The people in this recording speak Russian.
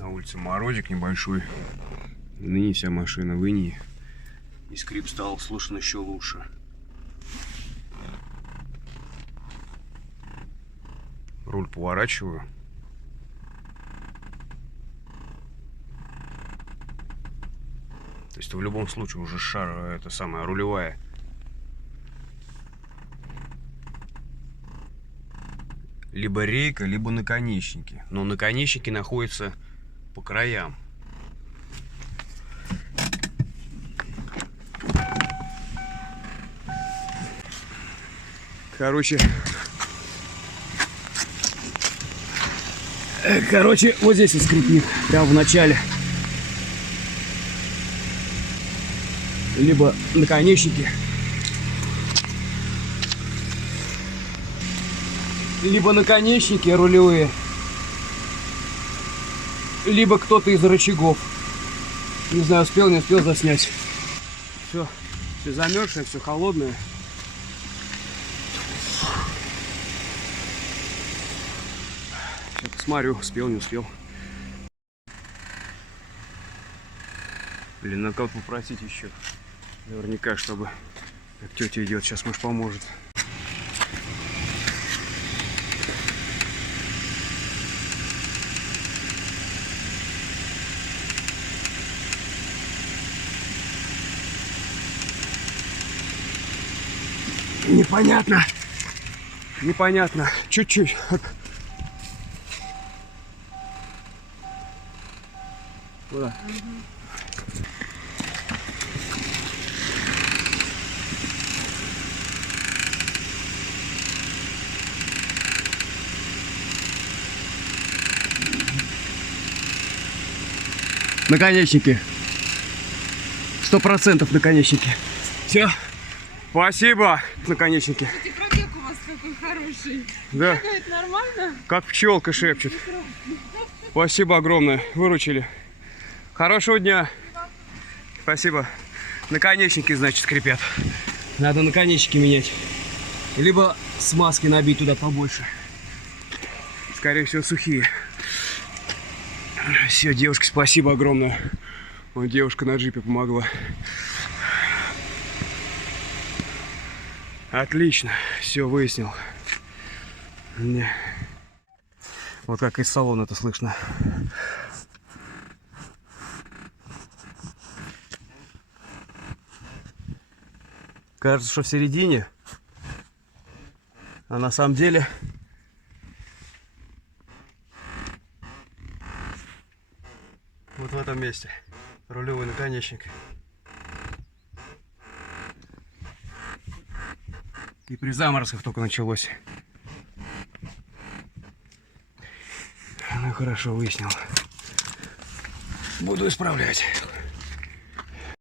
На улице морозик небольшой. Ныне вся машина в инии. И скрип стал слышен еще лучше. Руль поворачиваю. То есть в любом случае уже шар, это самая рулевая. Либо рейка, либо наконечники. Но наконечники находятся по краям. Короче, вот здесь вот скрипит, прямо в начале. Либо наконечники, рулевые, либо кто-то из рычагов. Не знаю, успел, не успел заснять. Все замерзшее, все холодное. Сейчас посмотрю, успел, не успел. Блин, надо кого-то попросить еще. Наверняка, чтобы... Как тетя идет, сейчас, может, поможет. Непонятно. Чуть-чуть. Куда? Наконечники. 100% наконечники. Все. Спасибо. Наконечники. Кстати, пробег у вас какой хороший. Да. Бегает нормально. Как пчелка шепчет. Спасибо огромное. Выручили. Хорошего дня. Спасибо. Наконечники, значит, скрипят. Надо наконечники менять. Либо смазки набить туда побольше. Скорее всего, сухие. Все, девушке спасибо огромное. Вот девушка на джипе помогла. Отлично. Все выяснил. Вот как из салона это слышно. Кажется, что в середине. А на самом деле... Вот в этом месте. Рулевой наконечник. И при заморозках только началось. Ну хорошо, выяснил. Буду исправлять.